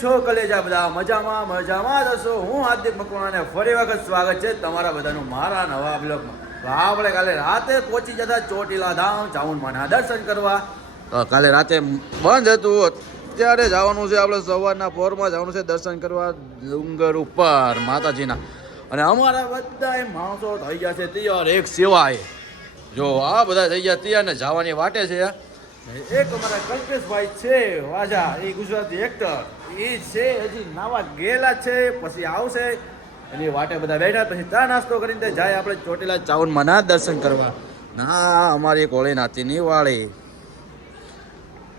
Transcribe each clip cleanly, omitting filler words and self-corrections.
છો કલેજા બધા મજામાં હશો? હું હાર્દિક મકવાણાને ફરી વખત સ્વાગત છે તમારા બધાનું મારા નવા બ્લોગમાં. તો આપણે કાલે રાતે પહોંચી જતા ચોટીલા ધામ ચામુંડમાના દર્શન કરવા. તો કાલે રાતે બંધ હતું, અત્યારે જવાનું છે આપણે સવારના પોરમાં જવાનું છે દર્શન કરવા ડુંગર ઉપર માતાજીના. અને અમારા બધા માણસો થઈ ગયા છે તૈયાર એક સેવાએ. જો આ બધા થઈ ગયા તૈયાર ને જવાની વાટે છે. એક અમારા કલ્પેશભાઈ છે વાજા, એ ગુજરાતી એક્ટર, એ છે હજી નાવા ગયેલા છે, પછી આવશે એની વાટે બધા બેઠા. પછી ચા નાસ્તો કરીને જાય આપણે ચોટીલા ચાવનમાંના દર્શન કરવા. ના અમારી કોળી નાતીની વાળી.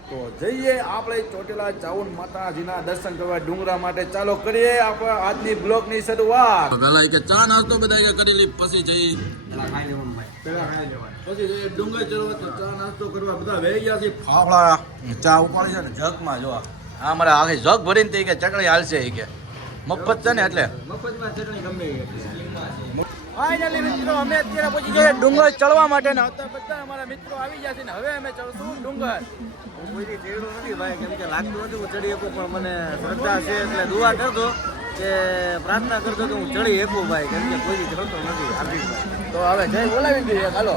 તો જઈએ આપણે ચોટીલા ચાવન માતાજીના દર્શન કરવા ડુંગરા માટે. ચાલો કરીએ આપણે આજની બ્લોગની શરૂઆત. પેલા કે ચા નાસ્તો બધા કરી લી, પછી જઈએ પછી જઈએ ડુંગર ચડવા. તો ચા નાસ્તો કરવા બધા વહી ગયા છે. ફાફડા ચા ઉપાડી છે ને જગમાં. જોવા આ મારે આખી જગ ભરીને કે ચટણી હાલશે એ કે મફત છે ને એટલે મફતમાં ચટણી ગમે. ફાઇનલી મિત્રો અમે અત્યારે પહોંચી ગયા ડુંગર ચડવા માટે ને અત્યારે બધા અમારા મિત્રો આવી ગયા છે ને હવે અમે ચડશું ડુંગર. કોઈથી ચડ્યું નથી ભાઈ, કેમ કે લાગતું નથી હું ચડી શકું, પણ મને શ્રદ્ધા છે એટલે દુઆ કરતો કે પ્રાર્થના કરતો કે હું ચડી શકું ભાઈ, કેમ કે કોઈથી ચડતો નથી હાર્દિકભાઈ. તો હવે જય બોલાવી દઈએ. હાલો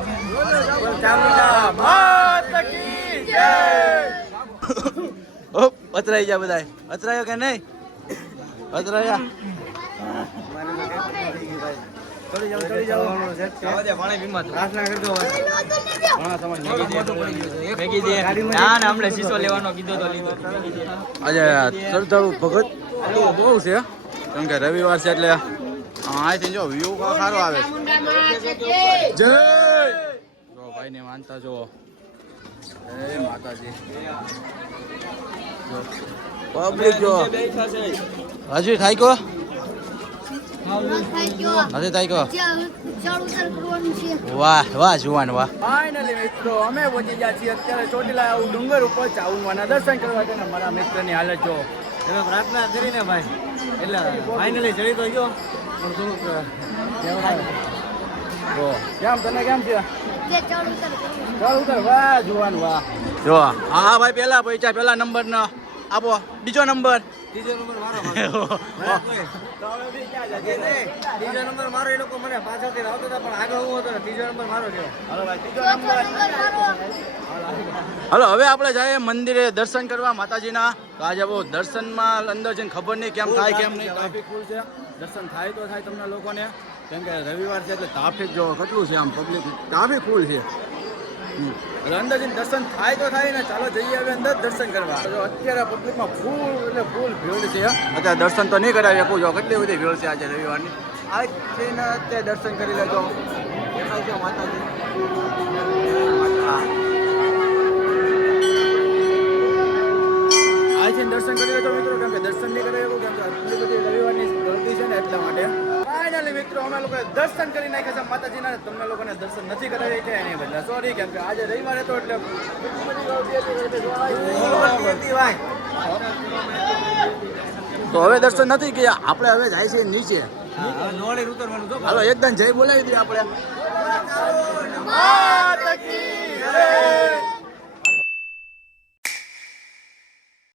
અથરાઈ ગયા બધા. અથરાયો કે નહીં? અથરાયા ભગત બહુ છે, કેમ કે રવિવાર છે એટલે અહીંથી જો વ્યૂ સારો આવે છે. જય ભાઈ ને માનતા જો માતાજી. પબ્લિક જો હજી થાય કો વાહ વાહ જુવાન વાહ. ફાઇનલી મિત્રો અમે પહોંચી ગયા છીએ અત્યારે ચોટીલા ડુંગર ઉપર ચાવનમાંના દર્શન કરવા. છે ને મારા મિત્રની હાલત જો તમે પ્રાર્થના કરીને ભાઈ એટલે ફાઇનલી ચડી તો ગયો, પણ થોડુંક કેમ તને કેમ છે? ચાલ ઉતર. વાહ જુવાન વાહ. જો હા ભાઈ પેલા પૈસા પેલા નંબર ના આપો, બીજો નંબર. ત્રીજો નંબર મારો. ત્રીજો નંબર મારો. એ લોકો મને પાછળથી આવતો હતા પણ આગળ હું હતો ને ત્રીજો નંબર મારો થયો. હાલો ભાઈ ત્રીજો નંબર. હાલો હવે આપણે જઈએ મંદિરે દર્શન કરવા માતાજીના. તો આજે બહુ દર્શનમાં અંદર જઈને ખબર નહીં કેમ થાય કેમ નહીં. ટ્રાફિક ફૂલ છે. દર્શન થાય તો થાય તમને લોકોને, કેમ કે રવિવાર છે એટલે ટ્રાફિક જો કેટલું છે. આમ પબ્લિક ટ્રાફિક ફૂલ છે. એટલે અંદર જઈને દર્શન થાય તો થાય ને. ચાલો જઈએ હવે અંદર દર્શન કરવા. જો અત્યારે પબ્લિકમાં ફૂલ એટલે ફૂલ ભીડ છે. અત્યારે દર્શન તો નહીં કરાવી શકું. જો કેટલી બધી ભીડ છે આજે રવિવારની. આ થઈને અત્યારે દર્શન કરી લેજો. દેખાય છે માતાજી. આ છે દર્શન કરી લેજો મિત્રો, કેમ કે દર્શન નહીં કરી શકું, કેમ કે આટલી બધી રવિવારની ગળતી છે ને એટલા માટે. ફાઇનલી મિત્રો અમે લોકોએ દર્શન કરી નાખ્યા છે માતાજીના. તમને લોકોને દર્શન નથી કરાવી કે એની બદલે સોરી, કેમ કે આજે રવિવાર હતો એટલે તો હવે દર્શન નથી ગયા. આપણે હવે જાય છે નીચે. હાલો એકદમ જય બોલાવી દઈએ આપણે.